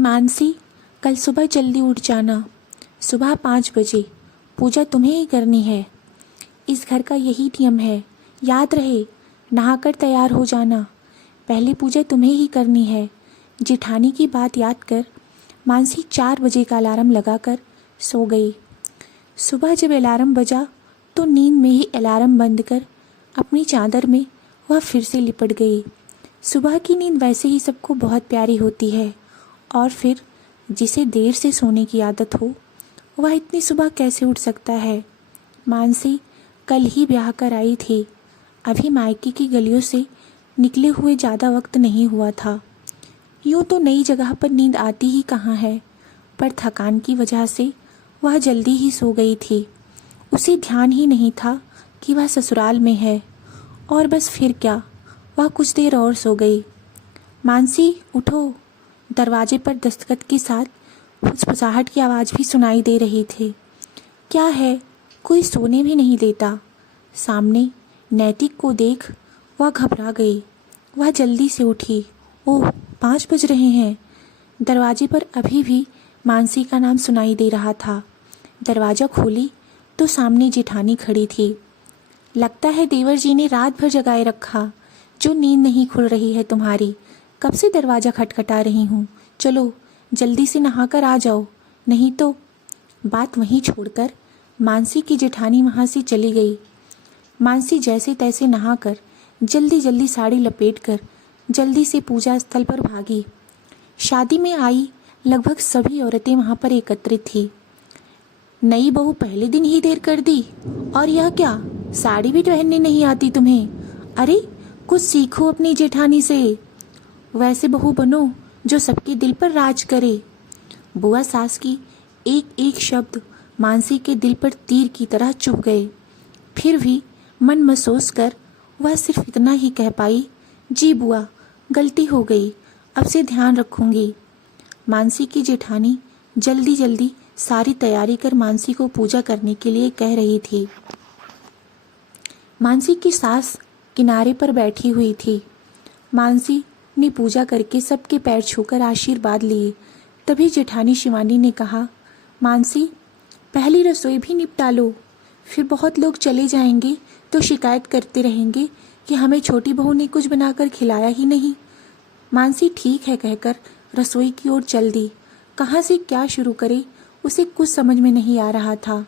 मानसी, कल सुबह जल्दी उठ जाना। सुबह 5 बजे पूजा तुम्हें ही करनी है। इस घर का यही नियम है, याद रहे। नहाकर तैयार हो जाना। पहली पूजा तुम्हें ही करनी है। जेठानी की बात याद कर मानसी 4 बजे का अलार्म लगाकर सो गई। सुबह जब अलार्म बजा तो नींद में ही अलार्म बंद कर अपनी चादर में वह फिर से लिपट गई। सुबह की नींद वैसे ही सबको बहुत प्यारी होती है, और फिर जिसे देर से सोने की आदत हो वह इतनी सुबह कैसे उठ सकता है। मानसी कल ही ब्याह कर आई थी। अभी मायके की गलियों से निकले हुए ज़्यादा वक्त नहीं हुआ था। यूँ तो नई जगह पर नींद आती ही कहाँ है, पर थकान की वजह से वह जल्दी ही सो गई थी। उसे ध्यान ही नहीं था कि वह ससुराल में है, और बस फिर क्या, वह कुछ देर और सो गई। मानसी उठो। दरवाजे पर दस्तखत के साथ फुसफुसाहट की आवाज़ भी सुनाई दे रही थी। क्या है, कोई सोने भी नहीं देता। सामने नैतिक को देख वह घबरा गई। वह जल्दी से उठी। ओह, 5 बज रहे हैं। दरवाजे पर अभी भी मानसी का नाम सुनाई दे रहा था। दरवाज़ा खोली तो सामने जेठानी खड़ी थी। लगता है देवर जी ने रात भर जगाए रखा, जो नींद नहीं खुल रही है तुम्हारी। कब से दरवाज़ा खटखटा रही हूँ। चलो जल्दी से नहाकर आ जाओ, नहीं तो। बात वहीं छोड़कर मानसी की जेठानी वहाँ से चली गई। मानसी जैसे तैसे नहाकर जल्दी जल्दी साड़ी लपेटकर जल्दी से पूजा स्थल पर भागी। शादी में आई लगभग सभी औरतें वहाँ पर एकत्रित थी। नई बहू पहले दिन ही देर कर दी, और यह क्या, साड़ी भी पहनने नहीं आती तुम्हें। अरे कुछ सीखो अपनी जेठानी से। वैसे बहू बनो जो सबके दिल पर राज करे। बुआ सास की एक एक शब्द मानसी के दिल पर तीर की तरह चुभ गए। फिर भी मन महसूस कर वह सिर्फ इतना ही कह पाई, जी बुआ, गलती हो गई, अब से ध्यान रखूंगी। मानसी की जेठानी जल्दी जल्दी सारी तैयारी कर मानसी को पूजा करने के लिए कह रही थी। मानसी की सास किनारे पर बैठी हुई थी। मानसी ने पूजा करके सबके पैर छूकर आशीर्वाद लिए। तभी जेठानी शिवानी ने कहा, मानसी, पहली रसोई भी निपटा लो, फिर बहुत लोग चले जाएंगे तो शिकायत करते रहेंगे कि हमें छोटी बहू ने कुछ बनाकर खिलाया ही नहीं। मानसी ठीक है कहकर रसोई की ओर चल दी। कहाँ से क्या शुरू करे उसे कुछ समझ में नहीं आ रहा था।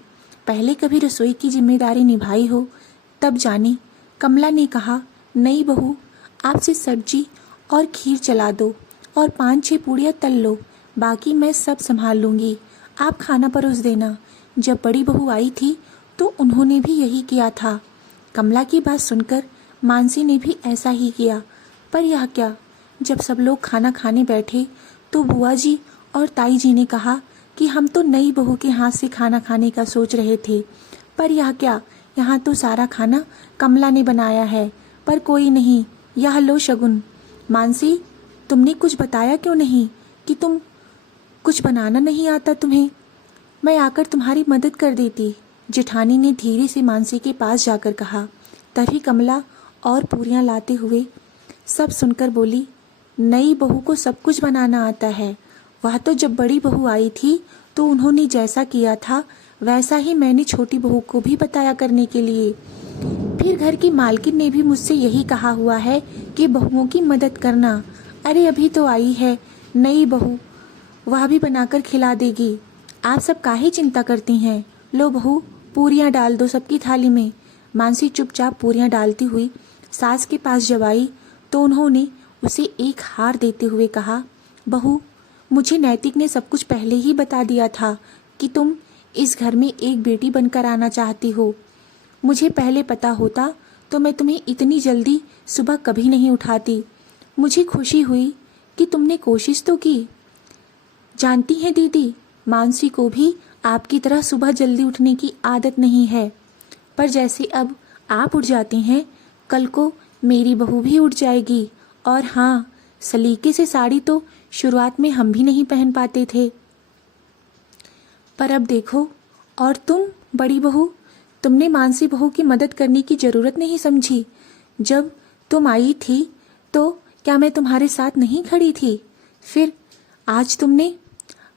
पहले कभी रसोई की जिम्मेदारी निभाई हो तब जाने। कमला ने कहा, नई बहू, आपसे सब्जी और खीर चला दो और 5-6 पूड़ियाँ तल लो, बाकी मैं सब संभाल लूँगी, आप खाना परोस देना। जब बड़ी बहू आई थी तो उन्होंने भी यही किया था। कमला की बात सुनकर मानसी ने भी ऐसा ही किया। पर यह क्या, जब सब लोग खाना खाने बैठे तो बुआ जी और ताई जी ने कहा कि हम तो नई बहू के हाथ से खाना खाने का सोच रहे थे, पर यह क्या, यहाँ तो सारा खाना कमला ने बनाया है। पर कोई नहीं, यह लो शगुन। मानसी, तुमने कुछ बताया क्यों नहीं कि तुम कुछ बनाना नहीं आता तुम्हें? मैं आकर तुम्हारी मदद कर देती, जेठानी ने धीरे से मानसी के पास जाकर कहा। तभी कमला और पूरियां लाते हुए सब सुनकर बोली, नई बहू को सब कुछ बनाना आता है। वह तो जब बड़ी बहू आई थी तो उन्होंने जैसा किया था वैसा ही मैंने छोटी बहू को भी बताया करने के लिए। फिर घर की मालकिन ने भी मुझसे यही कहा हुआ है कि बहुओं की मदद करना। अरे अभी तो आई है नई बहू, वह भी बनाकर खिला देगी। आप सब काहे चिंता करती हैं। लो बहू, पूरियां डाल दो सबकी थाली में। मानसी चुपचाप पूरियां डालती हुई सास के पास जब आई तो उन्होंने उसे एक हार देते हुए कहा, बहू, मुझे नैतिक ने सब कुछ पहले ही बता दिया था कि तुम इस घर में एक बेटी बनकर आना चाहती हो। मुझे पहले पता होता तो मैं तुम्हें इतनी जल्दी सुबह कभी नहीं उठाती। मुझे खुशी हुई कि तुमने कोशिश तो की। जानती हैं दीदी, मानसी को भी आपकी तरह सुबह जल्दी उठने की आदत नहीं है, पर जैसे अब आप उठ जाती हैं, कल को मेरी बहू भी उठ जाएगी। और हाँ, सलीके से साड़ी तो शुरुआत में हम भी नहीं पहन पाते थे, पर अब देखो। और तुम बड़ी बहू, तुमने मानसी बहू की मदद करने की ज़रूरत नहीं समझी। जब तुम आई थी तो क्या मैं तुम्हारे साथ नहीं खड़ी थी? फिर आज तुमने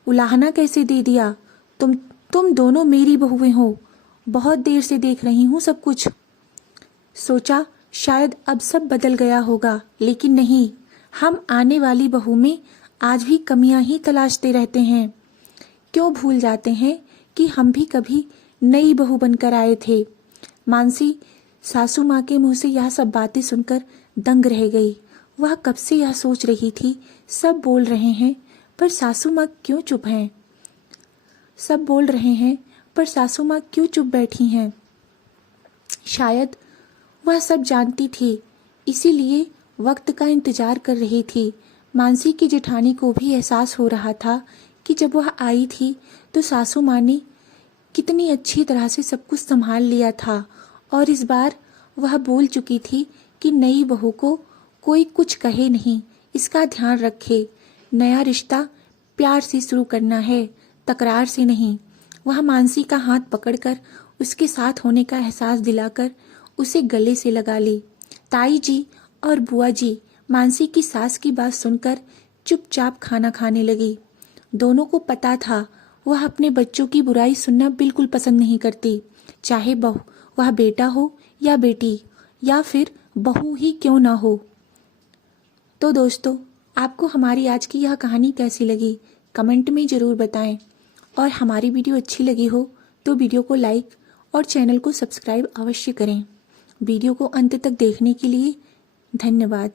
उलाहना कैसे दे दिया? तुम दोनों मेरी बहुएं हो। बहुत देर से देख रही हूँ सब कुछ। सोचा शायद अब सब बदल गया होगा, लेकिन नहीं। हम आने वाली बहू में आज भी कमियां ही तलाशते रहते हैं। क्यों भूल जाते हैं कि हम भी कभी नई बहू बनकर आए थे। मानसी सासू माँ के मुंह से यह सब बातें सुनकर दंग रह गई। वह कब से यह सोच रही थी, सब बोल रहे हैं पर सासू माँ क्यों चुप हैं। सब बोल रहे हैं पर सासू माँ क्यों चुप बैठी हैं। शायद वह सब जानती थी, इसीलिए वक्त का इंतजार कर रही थी। मानसी की जेठानी को भी एहसास हो रहा था कि जब वह आई थी तो सासू माँ ने कितनी अच्छी तरह से सब कुछ संभाल लिया था, और इस बार वह बोल चुकी थी कि नई बहू को कोई कुछ कहे नहीं, इसका ध्यान रखे। नया रिश्ता प्यार से शुरू करना है, तकरार से नहीं। वह मानसी का हाथ पकड़कर उसके साथ होने का एहसास दिलाकर उसे गले से लगा ली। ताई जी और बुआ जी मानसी की सास की बात सुनकर चुपचाप खाना खाने लगी। दोनों को पता था वह अपने बच्चों की बुराई सुनना बिल्कुल पसंद नहीं करती, चाहे वह बेटा हो या बेटी या फिर बहू ही क्यों ना हो। तो दोस्तों, आपको हमारी आज की यह कहानी कैसी लगी कमेंट में ज़रूर बताएं, और हमारी वीडियो अच्छी लगी हो तो वीडियो को लाइक और चैनल को सब्सक्राइब अवश्य करें। वीडियो को अंत तक देखने के लिए धन्यवाद।